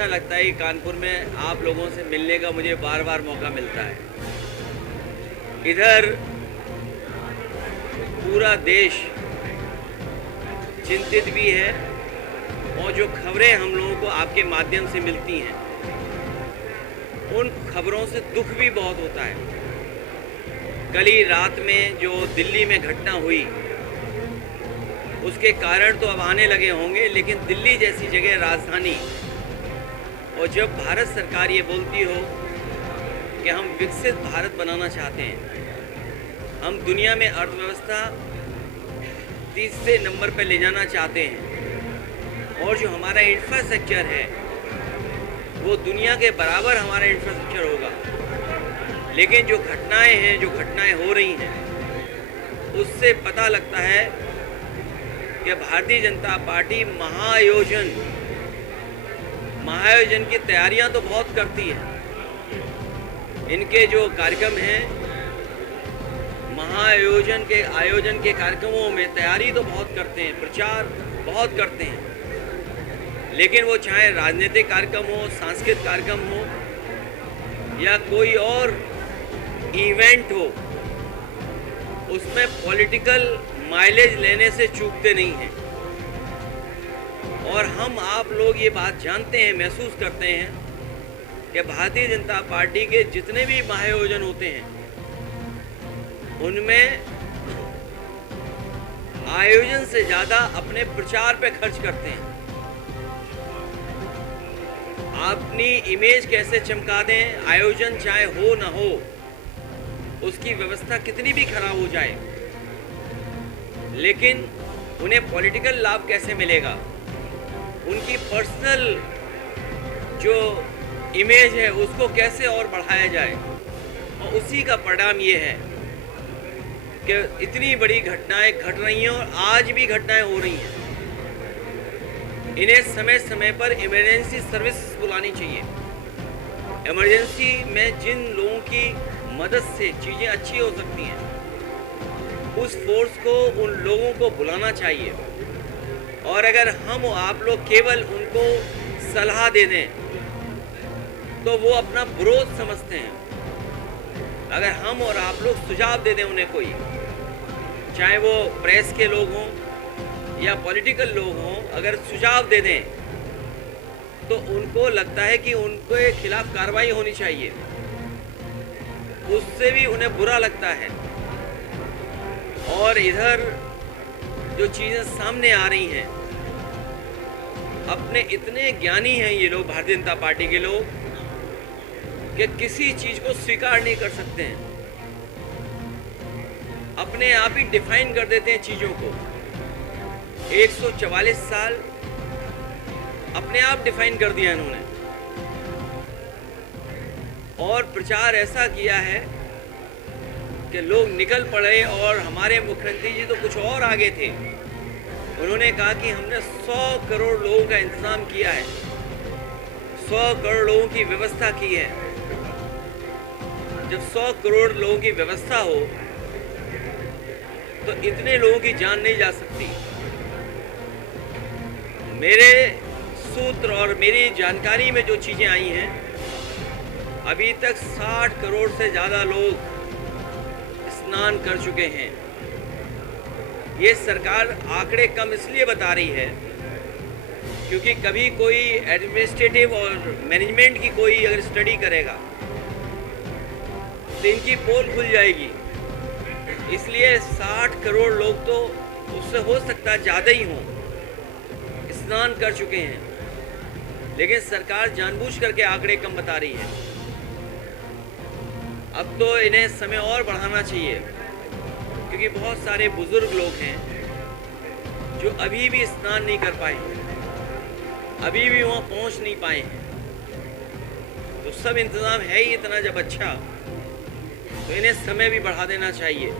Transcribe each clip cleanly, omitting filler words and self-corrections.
अच्छा लगता है कि कानपुर में आप लोगों से मिलने का मुझे बार बार मौका मिलता है। इधर पूरा देश चिंतित भी है और जो खबरें हम लोगों को आपके माध्यम से मिलती हैं उन खबरों से दुख भी बहुत होता है। कल ही रात में जो दिल्ली में घटना हुई उसके कारण तो अब आने लगे होंगे, लेकिन दिल्ली जैसी जगह राजधानी, और जब भारत सरकार ये बोलती हो कि हम विकसित भारत बनाना चाहते हैं, हम दुनिया में अर्थव्यवस्था तीसरे नंबर पर ले जाना चाहते हैं और जो हमारा इंफ्रास्ट्रक्चर है वो दुनिया के बराबर हमारा इंफ्रास्ट्रक्चर होगा, लेकिन जो घटनाएं हो रही हैं उससे पता लगता है कि भारतीय जनता पार्टी महाआयोजन की तैयारियां तो बहुत करती है। इनके जो कार्यक्रम हैं आयोजन के कार्यक्रमों में तैयारी तो बहुत करते हैं, प्रचार बहुत करते हैं, लेकिन वो चाहे राजनीतिक कार्यक्रम हो, सांस्कृतिक कार्यक्रम हो या कोई और इवेंट हो, उसमें पॉलिटिकल माइलेज लेने से चूकते नहीं हैं। और हम आप लोग ये बात जानते हैं, महसूस करते हैं कि भारतीय जनता पार्टी के जितने भी महाआयोजन होते हैं उनमें आयोजन से ज़्यादा अपने प्रचार पे खर्च करते हैं। अपनी इमेज कैसे चमका दें, आयोजन चाहे हो ना हो, उसकी व्यवस्था कितनी भी खराब हो जाए, लेकिन उन्हें पॉलिटिकल लाभ कैसे मिलेगा, उनकी पर्सनल जो इमेज है उसको कैसे और बढ़ाया जाए। और उसी का परिणाम ये है कि इतनी बड़ी घटनाएं घट रही हैं और आज भी घटनाएं हो रही हैं। इन्हें समय समय पर इमरजेंसी सर्विस बुलानी चाहिए। इमरजेंसी में जिन लोगों की मदद से चीज़ें अच्छी हो सकती हैं, उस फोर्स को, उन लोगों को बुलाना चाहिए। और अगर हम आप लोग केवल उनको सलाह दे दें तो वो अपना विरोध समझते हैं। अगर हम और आप लोग सुझाव दे दें उन्हें, कोई चाहे वो प्रेस के लोग हों या पॉलिटिकल लोग हों, अगर सुझाव दे दें तो उनको लगता है कि उनके खिलाफ कार्रवाई होनी चाहिए, उससे भी उन्हें बुरा लगता है। और इधर जो चीज़ें सामने आ रही हैं, अपने इतने ज्ञानी हैं ये लोग, भारतीय जनता पार्टी के लोग, कि किसी चीज़ को स्वीकार नहीं कर सकते हैं, अपने आप ही डिफाइन कर देते हैं चीज़ों को। 144 साल अपने आप डिफाइन कर दिया इन्होंने, और प्रचार ऐसा किया है कि लोग निकल पड़े। और हमारे मुख्यमंत्री जी तो कुछ और आगे थे, उन्होंने कहा कि हमने 100 करोड़ लोगों का इंतजाम किया है, 100 करोड़ लोगों की व्यवस्था की है। जब 100 करोड़ लोगों की व्यवस्था हो तो इतने लोगों की जान नहीं जा सकती। मेरे सूत्र और मेरी जानकारी में जो चीज़ें आई हैं, अभी तक 60 करोड़ से ज़्यादा लोग स्नान कर चुके हैं। ये सरकार आंकड़े कम इसलिए बता रही है क्योंकि कभी कोई एडमिनिस्ट्रेटिव और मैनेजमेंट की कोई अगर स्टडी करेगा तो इनकी पोल खुल जाएगी। इसलिए 60 करोड़ लोग तो, उससे हो सकता है ज़्यादा ही हों, स्नान कर चुके हैं, लेकिन सरकार जानबूझ करके आंकड़े कम बता रही है। अब तो इन्हें समय और बढ़ाना चाहिए, क्योंकि बहुत सारे बुजुर्ग लोग हैं जो अभी भी स्नान नहीं कर पाए, अभी भी वहाँ पहुँच नहीं पाए हैं। तो सब इंतज़ाम है ही इतना जब अच्छा, तो इन्हें समय भी बढ़ा देना चाहिए।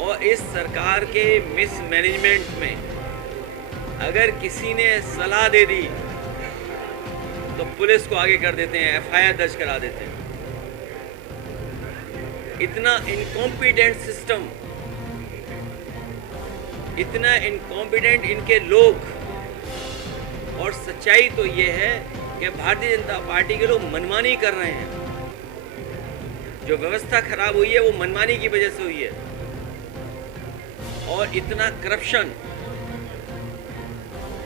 और इस सरकार के मिसमैनेजमेंट में अगर किसी ने सलाह दे दी तो पुलिस को आगे कर देते हैं, एफआईआर दर्ज करा देते हैं। इतना इनकॉम्पिटेंट सिस्टम, इतना इनकॉम्पिटेंट इनके लोग, और सच्चाई तो ये है कि भारतीय जनता पार्टी के लोग मनमानी कर रहे हैं। जो व्यवस्था खराब हुई है वो मनमानी की वजह से हुई है। और इतना करप्शन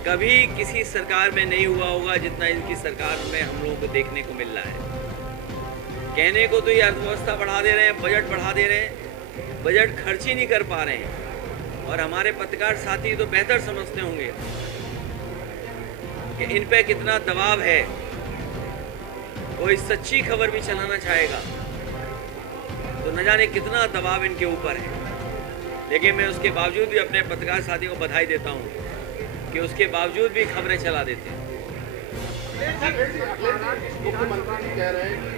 कभी किसी सरकार में नहीं हुआ होगा जितना इनकी सरकार में हम लोगों को देखने को मिल रहा है। कहने को तो ये अर्थव्यवस्था बढ़ा दे रहे हैं, बजट बढ़ा दे रहे हैं, बजट खर्च ही नहीं कर पा रहे हैं। और हमारे पत्रकार साथी तो बेहतर समझते होंगे कि इन पे कितना दबाव है। कोई सच्ची खबर भी चलाना चाहेगा तो न जाने कितना दबाव इनके ऊपर है। लेकिन मैं उसके बावजूद भी अपने पत्रकार साथी को बधाई देता हूँ कि उसके बावजूद भी खबरें चला देते हैं। मुख्यमंत्री जी कह रहे हैं कि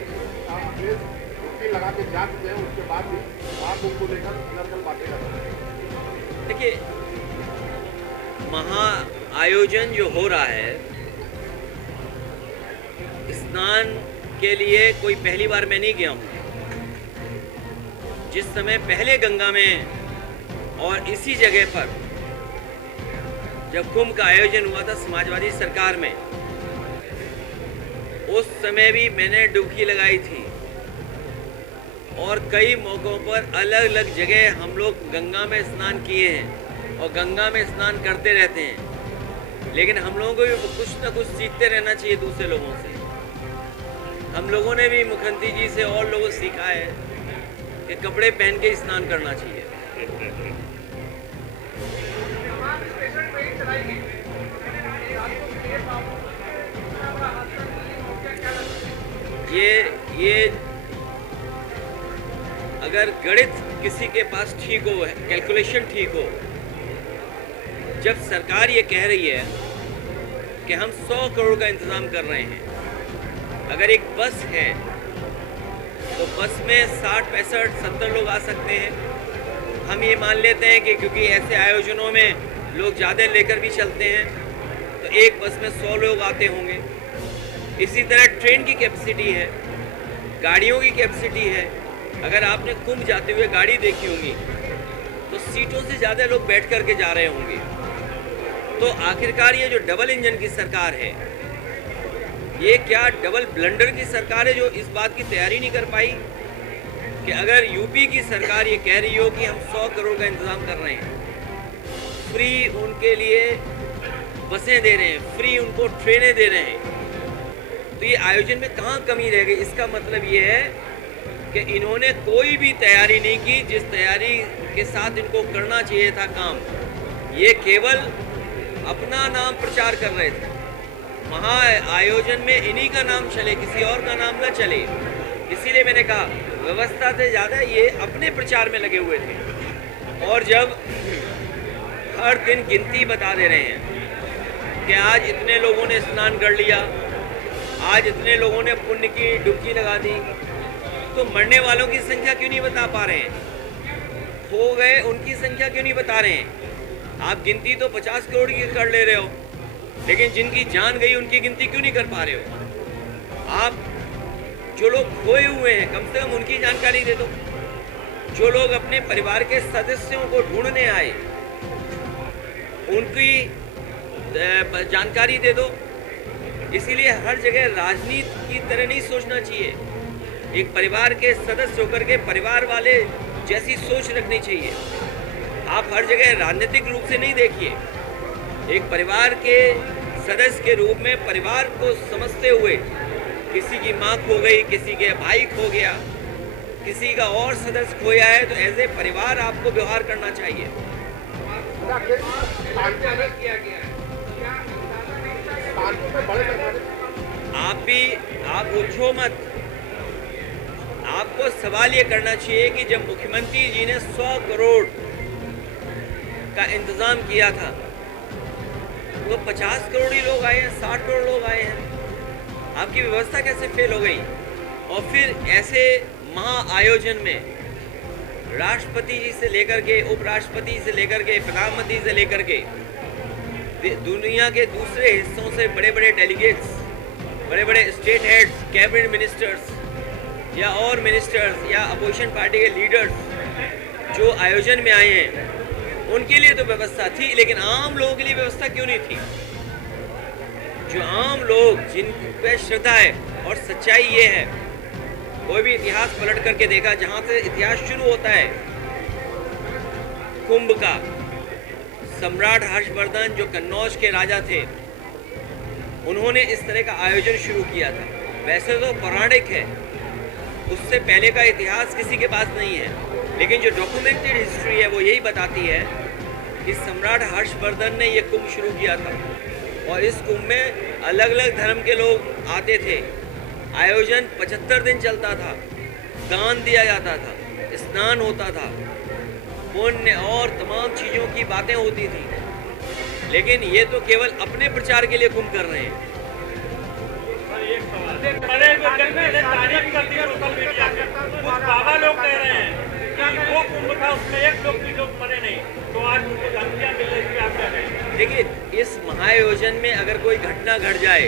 आप छुट्टी लगा के जा चुके हैं, उसके बाद भी आप उनको लेकर नर्मल बातें कर रहे हैं। देखिए, महा आयोजन जो हो रहा है स्नान के लिए, कोई पहली बार मैं नहीं गया हूँ। जिस समय पहले गंगा में और इसी जगह पर जब कुंभ का आयोजन हुआ था समाजवादी सरकार में, उस समय भी मैंने डुबकी लगाई थी। और कई मौक़ों पर अलग अलग जगह हम लोग गंगा में स्नान किए हैं और गंगा में स्नान करते रहते हैं। लेकिन हम लोगों को भी कुछ ना कुछ सीखते रहना चाहिए दूसरे लोगों से। हम लोगों ने भी मुख्यमंत्री जी से और लोगों से सीखा है कि कपड़े पहन के स्नान करना चाहिए। ये अगर गणित किसी के पास ठीक हो, कैलकुलेशन ठीक हो, जब सरकार ये कह रही है कि हम 100 करोड़ का इंतजाम कर रहे हैं, अगर एक बस है तो बस में 60, 65, 70 लोग आ सकते हैं। हम ये मान लेते हैं कि क्योंकि ऐसे आयोजनों में लोग ज़्यादा लेकर भी चलते हैं तो एक बस में 100 लोग आते होंगे। इसी तरह ट्रेन की कैपेसिटी है, गाड़ियों की कैपेसिटी है। अगर आपने कुंभ जाते हुए गाड़ी देखी होगी तो सीटों से ज़्यादा लोग बैठ कर के जा रहे होंगे। तो आखिरकार ये जो डबल इंजन की सरकार है, ये क्या डबल ब्लंडर की सरकार है जो इस बात की तैयारी नहीं कर पाई कि अगर यूपी की सरकार ये कह रही हो कि हम 100 करोड़ का इंतज़ाम कर रहे हैं, फ्री उनके लिए बसें दे रहे हैं, फ्री उनको ट्रेनें दे रहे हैं, तो ये आयोजन में कहाँ कमी रह गई? इसका मतलब ये है कि इन्होंने कोई भी तैयारी नहीं की जिस तैयारी के साथ इनको करना चाहिए था काम। ये केवल अपना नाम प्रचार कर रहे थे। महा आयोजन में इन्हीं का नाम चले, किसी और का नाम न चले। इसीलिए मैंने कहा व्यवस्था से ज़्यादा ये अपने प्रचार में लगे हुए थे। और जब हर दिन गिनती बता दे रहे हैं कि आज इतने लोगों ने स्नान कर लिया, आज इतने लोगों ने पुण्य की डुबकी लगा दी, तो मरने वालों की संख्या क्यों नहीं बता पा रहे हैं? खो गए उनकी संख्या क्यों नहीं बता रहे हैं? आप गिनती तो 50 करोड़ की कर ले रहे हो, लेकिन जिनकी जान गई उनकी गिनती क्यों नहीं कर पा रहे हो? आप जो लोग खोए हुए हैं कम से कम उनकी जानकारी दे दो। जो लोग अपने परिवार के सदस्यों को ढूंढने आए उनकी जानकारी दे दो। इसीलिए हर जगह राजनीति की तरह नहीं सोचना चाहिए। एक परिवार के सदस्य होकर के परिवार वाले जैसी सोच रखनी चाहिए। आप हर जगह राजनीतिक रूप से नहीं देखिए, एक परिवार के सदस्य के रूप में परिवार को समझते हुए, किसी की माँ खो गई, किसी के भाई खो गया, किसी का और सदस्य खोया है, तो एज ए परिवार आपको व्यवहार करना चाहिए। आप उलझो मत। आपको सवाल ये करना चाहिए कि जब मुख्यमंत्री जी ने 100 करोड़ का इंतजाम किया था तो 50 करोड़ ही लोग आए हैं, 60 करोड़ लोग आए हैं। आपकी व्यवस्था कैसे फेल हो गई? और फिर ऐसे महा आयोजन में राष्ट्रपति जी से लेकर के, उपराष्ट्रपति से लेकर के, प्रधानमंत्री से लेकर के दुनिया के दूसरे हिस्सों से बड़े बड़े डेलीगेट्स, बड़े बड़े स्टेट हेड्स, कैबिनेट मिनिस्टर्स या और मिनिस्टर्स या अपोजिशन पार्टी के लीडर्स जो आयोजन में आए हैं, उनके लिए तो व्यवस्था थी, लेकिन आम लोगों के लिए व्यवस्था क्यों नहीं थी? जो आम लोग जिन पे श्रद्धा है और सच्चाई ये है, कोई भी इतिहास पलट करके देखा, जहाँ से इतिहास शुरू होता है कुंभ का, सम्राट हर्षवर्धन जो कन्नौज के राजा थे, उन्होंने इस तरह का आयोजन शुरू किया था। वैसे तो पौराणिक है, उससे पहले का इतिहास किसी के पास नहीं है, लेकिन जो डॉक्यूमेंटेड हिस्ट्री है वो यही बताती है कि सम्राट हर्षवर्धन ने ये कुंभ शुरू किया था और इस कुंभ में अलग अलग धर्म के लोग आते थे। आयोजन 75 दिन चलता था, दान दिया जाता था, स्नान होता था, पुण्य और तमाम चीज़ों की बातें होती थी। लेकिन ये तो केवल अपने प्रचार के लिए कुंभ कर रहे हैं। बाबा लोग कह रहे हैं कि वो कुंभ था, उसमें एक लोग भी लोग मरे नहीं, तो आज उनको धमकियां मिल रही है। आप क्या कहें? देखिए, इस महाआयोजन में अगर कोई घटना घट जाए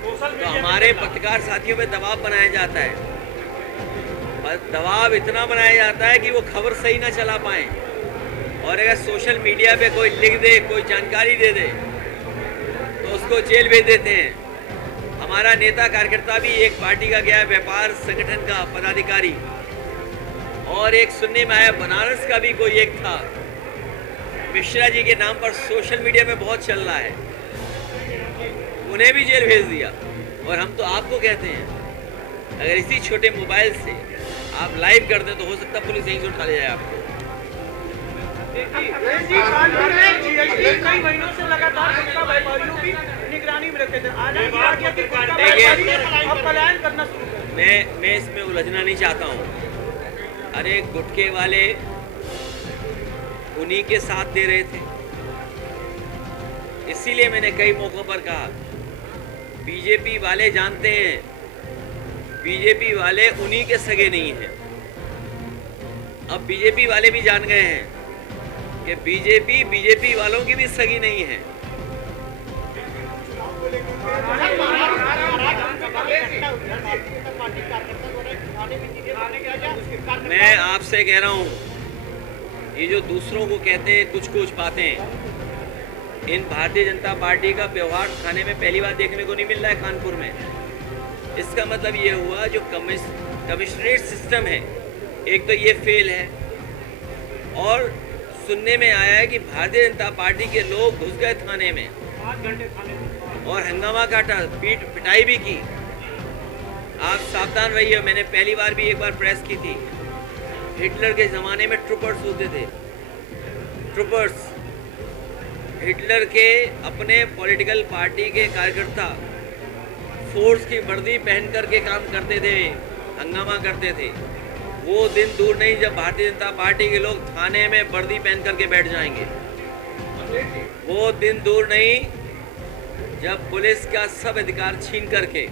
तो हमारे पत्रकार साथियों पे दबाव बनाया जाता है। दबाव इतना बनाया जाता है कि वो खबर सही ना चला पाए, और अगर सोशल मीडिया पे कोई लिख दे, कोई जानकारी दे दे, तो उसको जेल भेज देते हैं। हमारा नेता कार्यकर्ता भी एक पार्टी का गया, व्यापार संगठन का पदाधिकारी, और एक सुनने में आया बनारस का भी कोई एक था, मिश्रा जी के नाम पर सोशल मीडिया में बहुत चल रहा है, उन्हें भी जेल भेज दिया। और हम तो आपको कहते हैं, अगर इसी छोटे मोबाइल से आप लाइव कर दें तो हो सकता है पुलिस यहीं से उठा ले जाए आपको। कई महीनों से लगातार गुटखा व्यापारियों की निगरानी में रखे थे, अब पलायन करना शुरू कर। मैं इसमें उलझना नहीं चाहता हूँ। अरे गुटखे वाले उन्हीं के साथ दे रहे थे, इसीलिए मैंने कई मौकों पर कहा बीजेपी वाले जानते हैं, बीजेपी वाले उन्हीं के सगे नहीं हैं। अब बीजेपी वाले भी जान गए हैं कि बीजेपी वालों की भी सगी नहीं है। मैं आपसे कह रहा हूँ, ये जो दूसरों को कहते हैं कुछ कुछ बातें, इन भारतीय जनता पार्टी का व्यवहार थाने में पहली बार देखने को नहीं मिल रहा है कानपुर में। इसका मतलब ये हुआ जो कमिश्नरेट सिस्टम है, एक तो ये फेल है, और सुनने में आया है कि भारतीय जनता पार्टी के लोग घुस गए थाने में और हंगामा काटा, पिटाई भी की। आप सावधान रहिए, मैंने पहली बार भी एक बार प्रेस की थी। हिटलर के ज़माने में ट्रूपर्स होते थे, ट्रूपर्स। हिटलर के अपने पॉलिटिकल पार्टी के कार्यकर्ता फोर्स की वर्दी पहन कर के काम करते थे, हंगामा करते थे। वो दिन दूर नहीं जब भारतीय जनता पार्टी के लोग थाने में वर्दी पहन करके बैठ जाएंगे। वो दिन दूर नहीं जब पुलिस का सब अधिकार छीन करके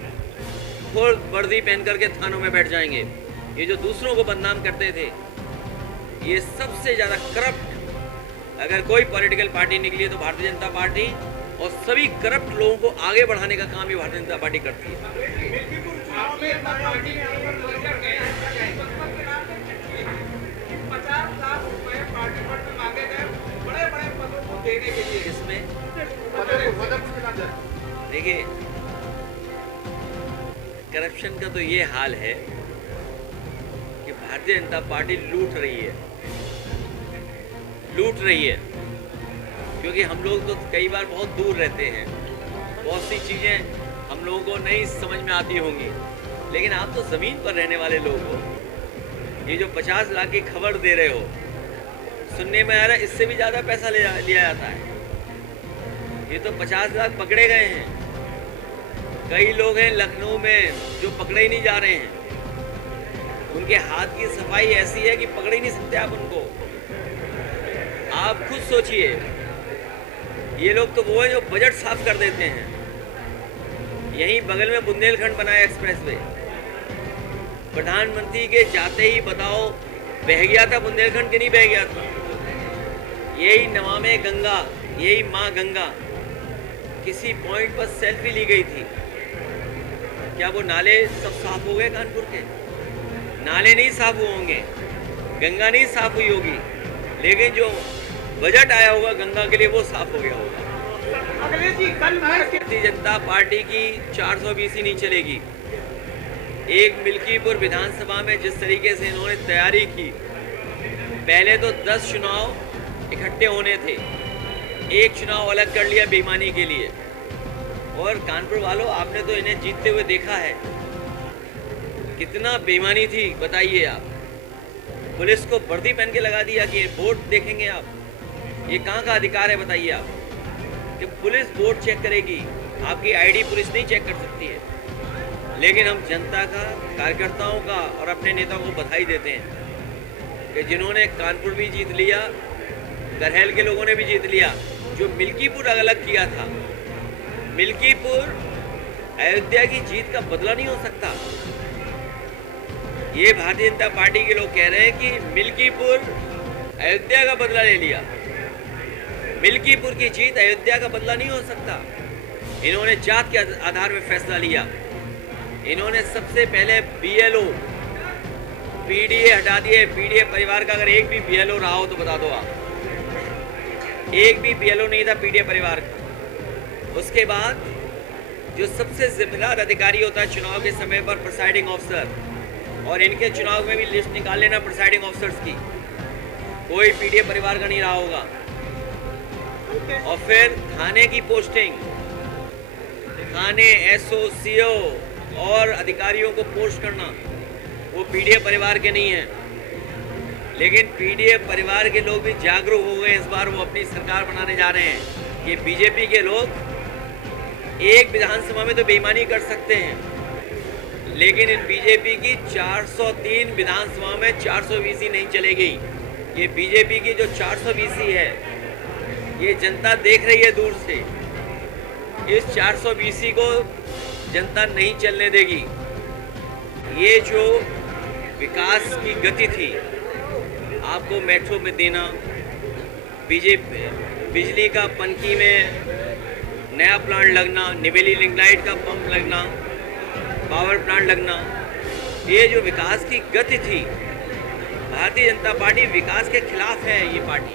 खुद वर्दी पहन करके थानों में बैठ जाएंगे। ये जो दूसरों को बदनाम करते थे, ये सबसे ज़्यादा करप्ट अगर कोई पॉलिटिकल पार्टी निकली है तो भारतीय जनता पार्टी, और सभी करप्ट लोगों को आगे बढ़ाने का काम ये भारतीय जनता पार्टी करती है। इसमें देखिए, करप्शन का तो ये हाल है कि भारतीय जनता पार्टी लूट रही है, क्योंकि हम लोग तो कई बार बहुत दूर रहते हैं, बहुत सी चीज़ें हम लोगों को नहीं समझ में आती होंगी, लेकिन आप तो ज़मीन पर रहने वाले लोग हो। ये जो 50 लाख की खबर दे रहे हो, सुनने में आ रहा है इससे भी ज़्यादा पैसा लिया जाता है। ये तो 50 लाख पकड़े गए हैं। कई लोग हैं लखनऊ में जो पकड़े ही नहीं जा रहे हैं, उनके हाथ की सफाई ऐसी है कि पकड़ ही नहीं सकते आप उनको। आप खुद सोचिए, ये लोग तो वो हैं जो बजट साफ कर देते हैं। यहीं बगल में बुंदेलखंड बनाया एक्सप्रेसवे, प्रधानमंत्री के जाते ही बताओ बह गया था बुंदेलखंड कि नहीं बह गया था। यही नमामि गंगा, यही माँ गंगा, किसी पॉइंट पर सेल्फी ली गई थी। क्या वो नाले सब साफ हो गए कानपुर के? नाले नहीं साफ हुए होंगे, गंगा नहीं साफ हुई होगी, लेकिन जो बजट आया होगा गंगा के लिए वो साफ हो गया होगा। अखिलेश जी कल भारतीय जनता पार्टी की 420 नहीं चलेगी। एक मिल्कीपुर विधानसभा में जिस तरीके से इन्होंने तैयारी की, पहले तो 10 चुनाव इकट्ठे होने थे, एक चुनाव अलग कर लिया बेईमानी के लिए। और कानपुर वालों, आपने तो इन्हें जीतते हुए देखा है, कितना बेईमानी थी बताइए आप। पुलिस को वर्दी पहन के लगा दिया कि वोट देखेंगे आप। ये कहाँ का अधिकार है बताइए आप कि पुलिस वोट चेक करेगी, आपकी आईडी पुलिस नहीं चेक कर सकती है। लेकिन हम जनता का, कार्यकर्ताओं का और अपने नेताओं को बधाई देते हैं कि जिन्होंने कानपुर भी जीत लिया, करहल के लोगों ने भी जीत लिया। जो मिल्कीपुर अलग किया था, मिल्कीपुर अयोध्या की जीत का बदला नहीं हो सकता। ये भारतीय जनता पार्टी के लोग कह रहे हैं कि मिल्कीपुर अयोध्या का बदला ले लिया। मिल्कीपुर की जीत अयोध्या का बदला नहीं हो सकता। इन्होंने जात के आधार पर फैसला लिया। इन्होंने सबसे पहले बीएलओ, पीडीए हटा दिए। पीडीए परिवार का अगर एक भी बीएलओ रहा हो तो बता दो आप। एक भी बीएलओ नहीं था पीडीए परिवार का। उसके बाद जो सबसे जिम्मेदार अधिकारी होता है चुनाव के समय पर, प्रिसाइडिंग ऑफिसर, और इनके चुनाव में भी लिस्ट निकाल लेना प्रिसाइडिंग ऑफिसर्स की, कोई पीडीए परिवार का नहीं रहा होगा। और फिर थाने की पोस्टिंग, थाने एसओ, सीओ और अधिकारियों को पोस्ट करना, वो पीडीए परिवार के नहीं हैं। लेकिन पीडीए परिवार के लोग भी जागरूक हो गए। इस बार वो अपनी सरकार बनाने जा रहे हैं। ये बीजेपी के लोग एक विधानसभा में तो बेईमानी कर सकते हैं, लेकिन इन बीजेपी की 403 विधानसभा में 420 नहीं चलेगी। ये बीजेपी की जो 420 है, ये जनता देख रही है दूर से। इस 420 को जनता नहीं चलने देगी। ये जो विकास की गति थी, आपको मेट्रो में देना, बिजली का पनकी में नया प्लांट लगना, निवेली लिंगलाइट का पंप लगना, पावर प्लांट लगना, ये जो विकास की गति थी, भारतीय जनता पार्टी विकास के खिलाफ है। ये पार्टी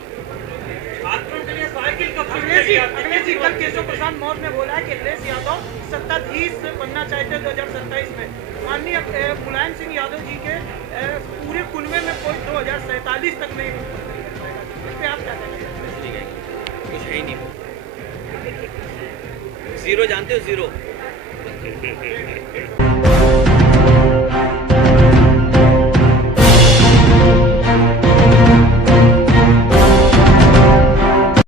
अखिलेश जी कल केशव प्रसाद मौर्य ने बोला है कि अखिलेश यादव सत्ताधीश बनना चाहते 2027 में। माननीय मुलायम सिंह यादव जी के पूरे कुनबे में कोई 2047 तक नहीं पाएगा। इस पे आप क्या कहेंगे? कुछ है ही नहीं, जीरो जानते हो, जीरो।